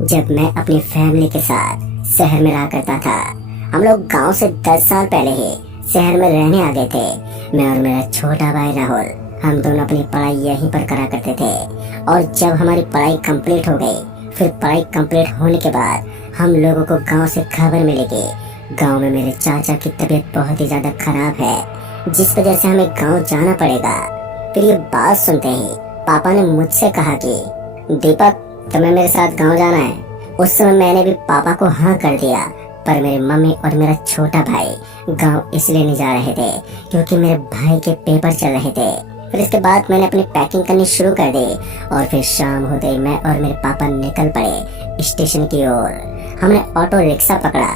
जब मैं अपनी फैमिली के साथ शहर में रहा करता था। हम लोग गांव से 10 साल पहले ही शहर में रहने आ गए थे। मैं और मेरा छोटा भाई राहुल, हम दोनों अपनी पढ़ाई यहीं पर करा करते थे। और जब हमारी पढ़ाई कंप्लीट हो गई, फिर पढ़ाई कंप्लीट होने के बाद हम लोगों को गांव से खबर मिली कि गांव में मेरे चाचा की तबीयत बहुत ही ज्यादा खराब है, जिस वजह से हमें गांव जाना पड़ेगा। फिर ये बात सुनते ही पापा ने मुझसे कहा कि दीपक, तुम्हें मेरे साथ गांव जाना है। उस समय मैंने भी पापा को हाँ कर दिया, पर मेरी मम्मी और मेरा छोटा भाई गांव इसलिए नहीं जा रहे थे क्योंकि मेरे भाई के पेपर चल रहे थे। फिर इसके बाद मैंने अपनी पैकिंग करनी शुरू कर दी और फिर शाम होते ही मैं और मेरे पापा निकल पड़े स्टेशन की ओर। हमने ऑटो रिक्शा पकड़ा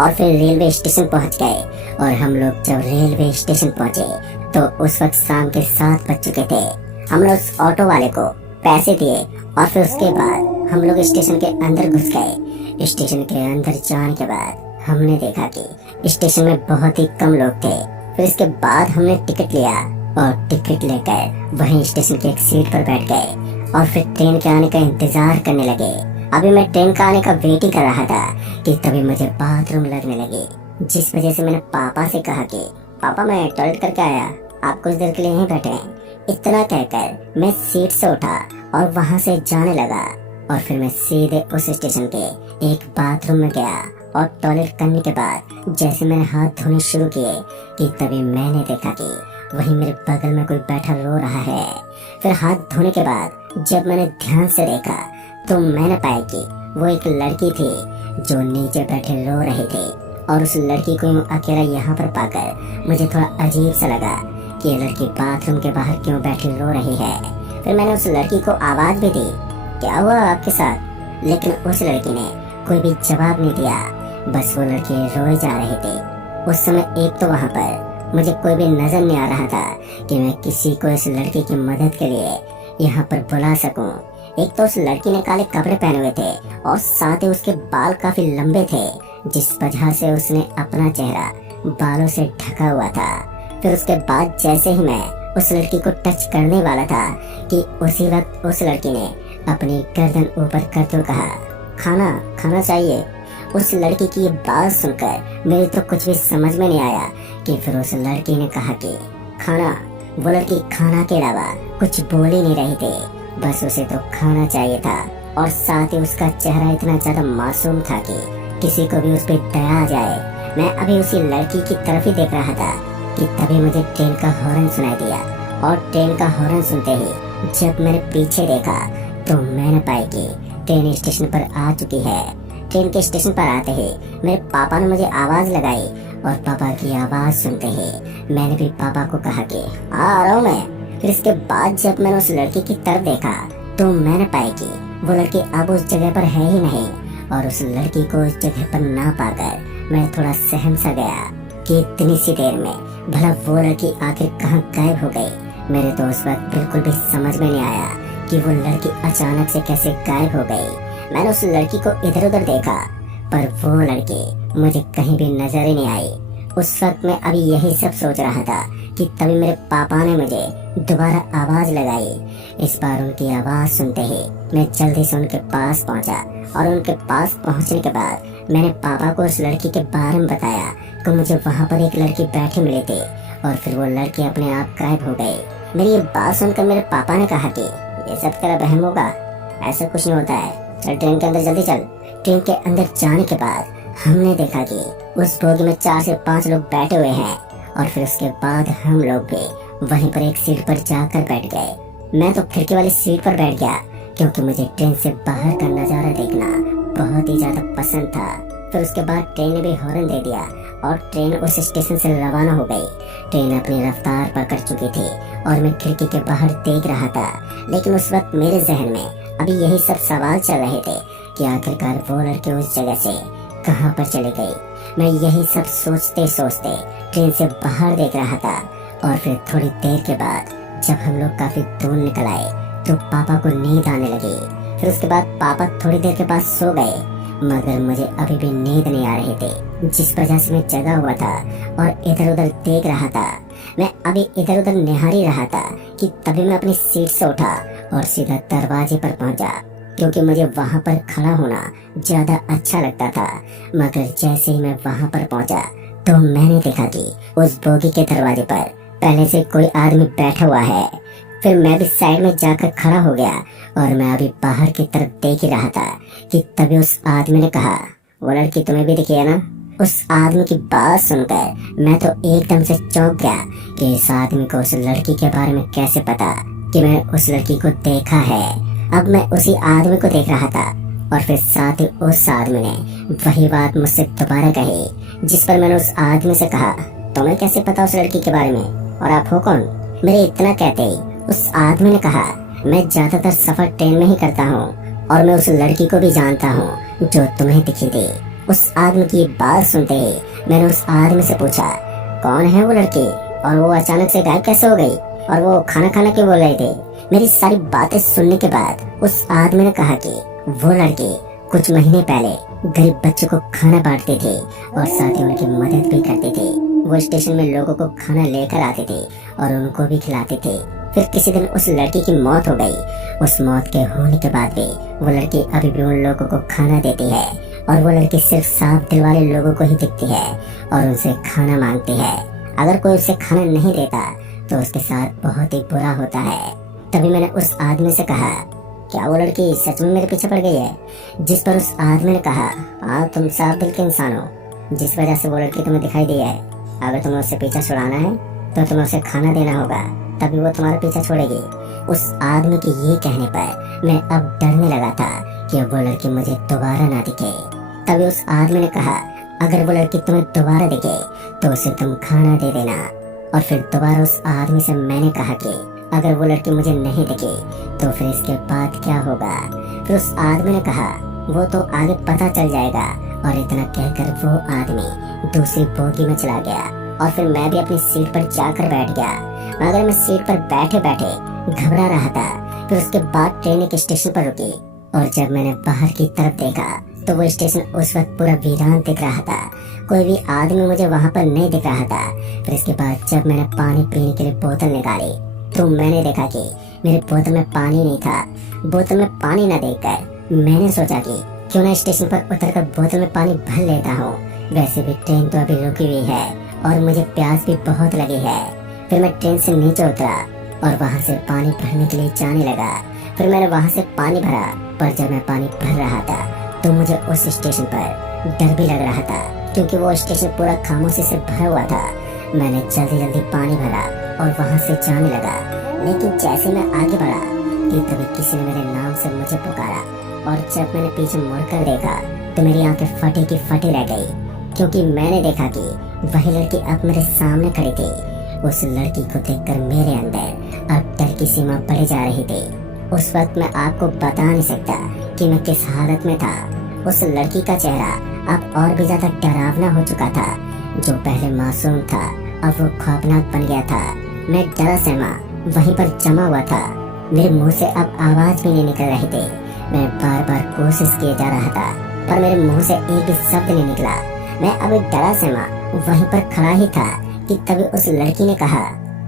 और फिर रेलवे स्टेशन पहुंच गए। और हम लोग जब रेलवे स्टेशन पहुंचे तो उस वक्त शाम के 7 बज चुके थे। हम लोग उस ऑटो वाले को पैसे दिए और फिर उसके बाद हम लोग स्टेशन के अंदर घुस गए। स्टेशन के अंदर जाने के बाद हमने देखा कि स्टेशन में बहुत ही कम लोग थे। फिर इसके बाद हमने टिकट लिया और टिकट लेकर वहीं स्टेशन की एक सीट पर बैठ गए और फिर ट्रेन के आने का इंतजार करने लगे। अभी मैं ट्रेन का आने का वेट ही कर रहा था कि तभी मुझे बाथरूम लगने लगी, जिस वजह से मैंने पापा से कहा कि पापा, मैं टॉयलेट करके आया, आप कुछ देर के लिए यहीं बैठे। इतना कहकर मैं सीट से उठा और वहां से जाने लगा। और फिर मैं सीधे उस स्टेशन के एक बाथरूम में गया और टॉयलेट करने के बाद जैसे मैंने हाथ धोने शुरू किए कि तभी मैंने देखा कि वहीं मेरे बगल में कोई बैठा रो रहा है। फिर हाथ धोने के बाद जब मैंने ध्यान से देखा तो मैंने पाया कि वो एक लड़की थी जो नीचे बैठे रो रहे थे। और उस लड़की को अकेला यहाँ पर पाकर मुझे थोड़ा अजीब सा लगा कि ये लड़की बाथरूम के बाहर क्यों बैठी रो रही है। फिर मैंने उस लड़की को आवाज भी दी, क्या हुआ आपके साथ? लेकिन उस लड़की ने कोई भी जवाब नहीं दिया, बस वो लड़के रोए जा रहे थे। उस समय एक तो वहाँ पर मुझे कोई भी नजर नहीं आ रहा था कि मैं किसी को इस लड़की की मदद के लिए यहाँ पर बुला सकूं। एक तो उस लड़की ने काले कपड़े पहने हुए थे और साथ ही उसके बाल काफी लंबे थे, जिस वजह से उसने अपना चेहरा बालों से ढका हुआ था। फिर उसके बाद जैसे ही मैं उस लड़की को टच करने वाला था कि उसी वक्त उस लड़की ने अपनी गर्दन ऊपर करते हुए कहा, खाना खाना चाहिए। उस लड़की की ये बात सुनकर मेरी तो कुछ भी समझ में नहीं आया कि फिर उस लड़की ने कहा कि खाना। वो लड़की खाना के अलावा कुछ बोल ही नहीं रही थी, बस उसे तो खाना चाहिए था। और साथ ही उसका चेहरा इतना ज्यादा मासूम था कि किसी को भी उस पर दया आ जाए। मैं अभी उसी लड़की की तरफ ही देख रहा था कि तभी मुझे ट्रेन का हॉर्न सुनाई दिया। और ट्रेन का हॉर्न सुनते ही जब मैंने पीछे देखा तो मैंने पाया कि ट्रेन स्टेशन पर आ चुकी है। ट्रेन के स्टेशन पर आते ही मेरे पापा ने मुझे आवाज लगाई और पापा की आवाज सुनते ही मैंने भी पापा को कहा कि आ रहा हूँ मैं। फिर इसके बाद जब मैंने उस लड़की की तरफ देखा तो मैंने पाया कि वो लड़की अब उस जगह पर है ही नहीं। और उस लड़की को उस जगह पर ना पाकर मैं थोड़ा सहम सा गया कि इतनी सी देर में भला वो लड़की आखिर कहाँ गायब हो गई। मेरे तो उस वक्त बिल्कुल भी समझ में नहीं आया कि वो लड़की अचानक से कैसे गायब हो गई। मैंने उस लड़की को इधर उधर देखा पर वो लड़की मुझे कहीं भी नजर ही नहीं आई। उस वक्त मैं अभी यही सब सोच रहा था कि तभी मेरे पापा ने मुझे दोबारा आवाज लगाई। इस बार उनकी आवाज सुनते ही मैं जल्दी से उनके पास पहुंचा। और उनके पास पहुंचने के बाद मैंने पापा को उस लड़की के बारे में बताया कि मुझे वहाँ पर एक लड़की बैठी मिली थी और फिर वो लड़की अपने आप गायब हो गई। मेरी ये बात सुनकर मेरे पापा ने कहा कि ये सब तेरा बहम होगा, ऐसा कुछ नहीं होता है, चल ट्रेन के अंदर जल्दी चल। ट्रेन के अंदर जाने के बाद हमने देखा कि उस बोगी में 4 से 5 लोग बैठे हुए हैं। और फिर उसके बाद हम लोग भी वहीं पर एक सीट पर जाकर बैठ गए। मैं तो खिड़की वाली सीट पर बैठ गया क्योंकि मुझे ट्रेन से बाहर का नजारा देखना बहुत ही ज्यादा पसंद था। फिर उसके बाद ट्रेन ने भी हॉर्न दे दिया और ट्रेन उस स्टेशन से रवाना हो गई। ट्रेन अपनी रफ्तार पकड़ चुकी थी और मैं खिड़की के बाहर देख रहा था। लेकिन उस वक्त मेरे जहन में अभी यही सब सवाल चल रहे थे कि आखिरकार वो लड़की उस जगह से कहाँ पर चली गई। मैं यही सब सोचते सोचते ट्रेन से बाहर देख रहा था। और फिर थोड़ी देर के बाद जब हम लोग काफी दूर निकल आए तो पापा को नींद आने लगी। फिर उसके बाद पापा थोड़ी देर के बाद सो गए, मगर मुझे अभी भी नींद नहीं आ रही थी, जिस वजह से मैं जगा हुआ था और इधर उधर देख रहा था। मैं अभी इधर उधर निहार ही रहा था कि तभी मैं अपनी सीट से उठा और सीधा दरवाजे पर पहुंचा। क्योंकि मुझे वहां पर खड़ा होना ज्यादा अच्छा लगता था। मगर जैसे ही मैं वहां पर पहुंचा तो मैंने देखा कि उस बोगी के दरवाजे पर पहले से कोई आदमी बैठा हुआ है। फिर मैं भी साइड में जाकर खड़ा हो गया और मैं अभी बाहर की तरफ देख ही रहा था कि तभी उस आदमी ने कहा, वो लड़की तुम्हें भी दिखी है ना? उस आदमी की बात सुनकर मैं तो एकदम से चौंक गया कि इस आदमी को उस लड़की के बारे में कैसे पता कि मैंने उस लड़की को देखा है। अब मैं उसी आदमी को देख रहा था और फिर साथ ही उस आदमी ने वही बात मुझसे दोबारा कही, जिस पर मैंने उस आदमी से कहा, तुम्हें कैसे पता उस लड़की के बारे में और आप हो कौन? मेरे इतना कहते ही उस आदमी ने कहा, मैं ज्यादातर सफर ट्रेन में ही करता हूँ और मैं उस लड़की को भी जानता हूँ जो तुम्हें दिखी थी। उस आदमी की बात सुनते ही मैंने उस आदमी से पूछा, कौन है वो लड़की और वो अचानक से गायब कैसे हो गई और वो खाना खाना क्यों बोल रहे थे? मेरी सारी बातें सुनने के बाद उस आदमी ने कहा कि वो लड़की कुछ महीने पहले गरीब बच्चों को खाना बांटते थे और साथ ही उनकी मदद भी करते थे। वो स्टेशन में लोगों को खाना लेकर आते थे और उनको भी खिलाते थे। फिर किसी दिन उस लड़की की मौत हो गई। उस मौत के होने के बाद भी वो लड़की अभी भी उन लोगों को खाना देती है और वो लड़की सिर्फ साफ दिल वाले लोगों को ही दिखती है और उनसे खाना मांगती है। अगर कोई उसे खाना नहीं देता तो उसके साथ बहुत ही बुरा होता है। तभी मैंने उस आदमी से कहा, क्या वो लड़की सच में मेरे पीछे पड़ गई है? जिस पर उस आदमी ने कहा, हाँ तुम साफ दिल के इंसान हो, जिस वजह से वो लड़की तुम्हें दिखाई दी है। अगर तुम्हें उससे पीछा छुड़ाना है तो तुम्हें उसे खाना देना होगा, तभी वो तुम्हारा पीछा छोड़ेगी। उस आदमी के ये कहने पर मैं अब डरने लगा था कि अब वो लड़की मुझे दोबारा ना दिखे। तभी उस आदमी ने कहा, अगर वो लड़की तुम्हें दोबारा दिखे तो उसे तुम खाना दे देना। और फिर दोबारा उस आदमी से मैंने कहा कि अगर वो लड़की मुझे नहीं दिखे तो फिर इसके बाद क्या होगा? फिर उस आदमी ने कहा, वो तो आगे पता चल जाएगा। और इतना कहकर वो आदमी दूसरी बोगी में चला गया और फिर मैं भी अपनी सीट पर जाकर बैठ गया। मगर मैं सीट पर बैठे बैठे घबरा रहा था। फिर उसके बाद ट्रेन एक स्टेशन पर रुकी और जब मैंने बाहर की तरफ देखा तो वो स्टेशन उस वक्त पूरा वीरान दिख रहा था। कोई भी आदमी मुझे वहाँ पर नहीं दिख रहा था। फिर इसके बाद जब मैंने पानी पीने के लिए बोतल निकाली तो मैंने देखा कि मेरे बोतल में पानी नहीं था। बोतल में पानी न देखकर मैंने सोचा कि क्यों ना स्टेशन पर उतरकर बोतल में पानी भर लेता हूँ। वैसे भी ट्रेन तो अभी रुकी हुई है और मुझे प्यास भी बहुत लगी है। फिर मैं ट्रेन से नीचे उतरा और वहाँ से पानी भरने के लिए जाने लगा। फिर मैंने वहाँ से पानी भरा, पर जब मैं पानी भर रहा था तो मुझे उस स्टेशन पर डर भी लग रहा था, क्योंकि वो स्टेशन पूरा खामोशी से भरा हुआ था। मैंने जल्दी जल्दी पानी भरा और वहाँ से जाने लगा। लेकिन जैसे मैं आगे बढ़ा कि तभी किसी ने मेरे नाम से मुझे पुकारा और जब मैंने पीछे मुड़कर देखा तो मेरी आंखें फटी की फटी रह गई, क्योंकि मैंने देखा कि वही लड़की अब मेरे सामने खड़ी थी। उस लड़की को देखकर मेरे अंदर अब डर की सीमा बढ़ी जा रही थी। उस वक्त मैं आपको बता नहीं सकता कि मैं किस हालत में था। उस लड़की का चेहरा अब और भी ज्यादा डरावना हो चुका था। जो पहले मासूम था अब वो खौफनाक बन गया था। मैं डरा सहमा वहीं पर जमा हुआ था। मेरे मुंह से अब आवाज भी नहीं निकल रही थी। मैं बार बार कोशिश किए जा रहा था पर मेरे मुंह से एक भी शब्द नहीं निकला। मैं अभी डरा सहमा वहीं पर खड़ा ही था कि तभी उस लड़की ने कहा,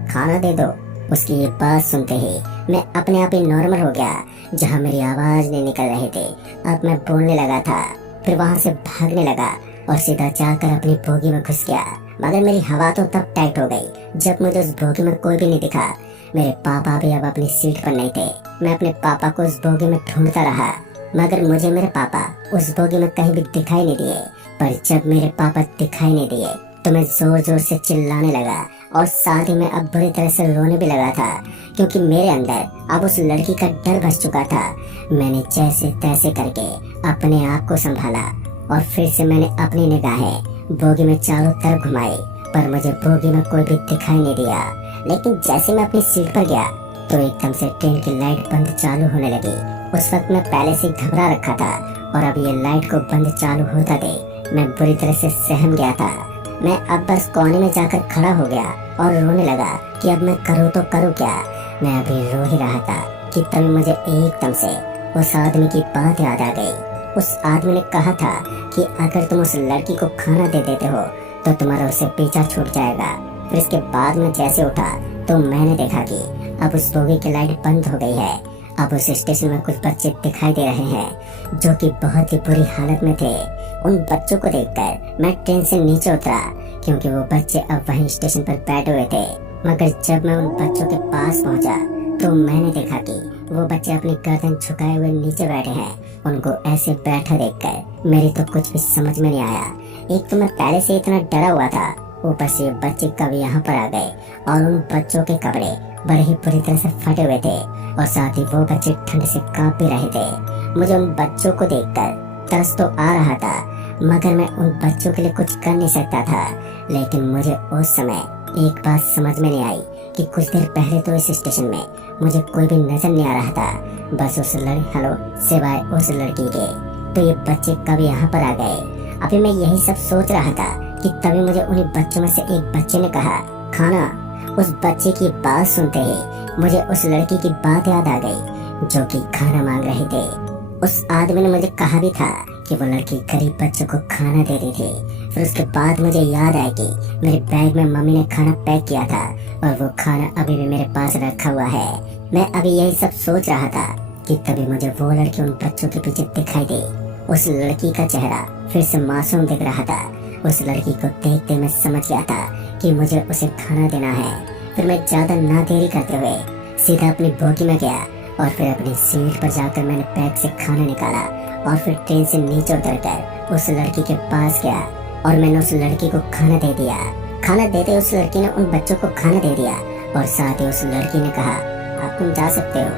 खाना दे दो। उसकी ये बात सुनते ही मैं अपने आप ही नॉर्मल हो गया। जहाँ मेरी आवाज नहीं निकल रही थी अब मैं बोलने लगा था। फिर वहाँ से भागने लगा और सीधा जाकर अपनी बोगी में घुस गया। मगर मेरी हवा तो तब टाइट हो गई जब मुझे उस बोगी में कोई भी नहीं दिखा। मेरे पापा भी अब अपनी सीट पर नहीं थे। मैं अपने पापा को उस बोगी में ढूंढता रहा, मगर मुझे मेरे पापा उस बोगी में कहीं भी दिखाई नहीं दिए। पर जब मेरे पापा दिखाई नहीं दिए तो मैं जोर जोर से चिल्लाने लगा और साथ ही मैं अब बुरी तरह से रोने भी लगा था, क्योंकि मेरे अंदर अब उस लड़की का डर बस चुका था। मैंने जैसे तैसे करके अपने आप को संभाला और फिर से मैंने अपनी निगाहें बोगी में चारों तरफ घुमाई, पर मुझे बोगी में कोई भी दिखाई नहीं दिया। लेकिन जैसे मैं अपनी सीट पर गया तो एकदम से ट्रेन की लाइट बंद चालू होने लगी। उस वक्त मैं पहले से घबरा रखा था और अब ये लाइट को बंद चालू होता देख मैं बुरी तरह से सहम गया था। मैं अब बस कोने में जाकर खड़ा हो गया और रोने लगा कि अब मैं करूँ तो करूँ क्या। मैं अभी रो ही रहा था कि तभी मुझे एकदम से उस आदमी की बात याद आ गई। उस आदमी ने कहा था कि अगर तुम उस लड़की को खाना दे देते हो तो तुम्हारा उससे पीछा छूट जाएगा। फिर इसके बाद मैं जैसे उठा तो मैंने देखा कि अब उस बोगी की लाइट बंद हो गई है। अब उस स्टेशन में कुछ बच्चे दिखाई दे रहे हैं जो कि बहुत ही बुरी हालत में थे। उन बच्चों को देखकर मैं ट्रेन से नीचे उतरा क्योंकि वो बच्चे अब वहीं स्टेशन पर बैठे हुए थे। मगर जब मैं उन बच्चों के पास पहुंचा तो मैंने देखा कि वो बच्चे अपनी गर्दन झुकाए हुए नीचे बैठे हैं। उनको ऐसे बैठा देखकर मेरी तो कुछ भी समझ में नहीं आया। एक तो मैं पहले से इतना डरा हुआ था, ऊपर से बच्चे कब यहाँ पर आ गए और उन बच्चों के कपड़े बड़े ही बुरी तरह से फटे हुए थे और साथ ही वो बच्चे ठंड से कांप भी रहे थे। मुझे उन बच्चों को देखकर तरस तो आ रहा था मगर मैं उन बच्चों के लिए कुछ कर नहीं सकता था। लेकिन मुझे उस समय एक बात समझ में नहीं आई कि कुछ देर पहले तो इस स्टेशन में मुझे कोई भी नजर नहीं आ रहा था, बस उस हेलो सिवाय उस लड़की के। तो ये बच्चे कब यहाँ पर आ गए? अभी मैं यही सब सोच रहा था कि तभी मुझे उन्हीं बच्चों में से एक बच्चे ने कहा खाना। उस बच्चे की बात सुनते ही मुझे उस लड़की की बात याद आ गई जो कि खाना मांग रहे थे। उस आदमी ने मुझे कहा भी था कि वो लड़की गरीब बच्चों को खाना दे रही थी। फिर उसके बाद मुझे याद आया कि मेरे बैग में मम्मी ने खाना पैक किया था और वो खाना अभी भी मेरे पास रखा हुआ है। मैं अभी यही सब सोच रहा था कि तभी मुझे वो लड़की उन बच्चों के पीछे दिखाई दी। उस लड़की का चेहरा फिर से मासूम दिख रहा था। उस लड़की को देखते मैं समझ गया था कि मुझे उसे खाना देना है। फिर मैं ज्यादा ना देरी करते हुए सीधा अपनी बोगी में गया और फिर अपनी सीट पर जाकर मैंने बैग से खाना निकाला और फिर ट्रेन से नीचे उतरकर उस लड़की के पास गया और मैंने उस लड़की को खाना दे दिया। खाना देते उस लड़की ने उन बच्चों को खाना दे दिया और साथ ही उस लड़की ने कहा अब तुम जा सकते हो,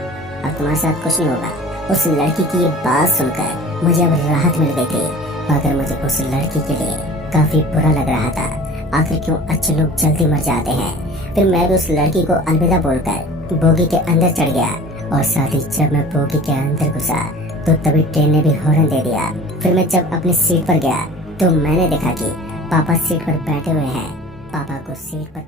अब तुम्हारे साथ कुछ नहीं होगा। उस लड़की की ये बात सुनकर मुझे अब राहत मिल गई थी मगर मुझे उस लड़की के लिए काफी बुरा लग रहा था। आखिर क्यों अच्छे लोग जल्दी मर जाते हैं। फिर मैं भी उस लड़की को अलविदा बोलकर बोगी के अंदर चढ़ गया और साथ ही जब मैं बोगी के अंदर घुसा तो तभी ट्रेन ने भी हॉर्न दे दिया। फिर मैं जब अपनी सीट पर गया तो मैंने देखा कि पापा सीट पर बैठे हुए हैं। पापा को सीट पर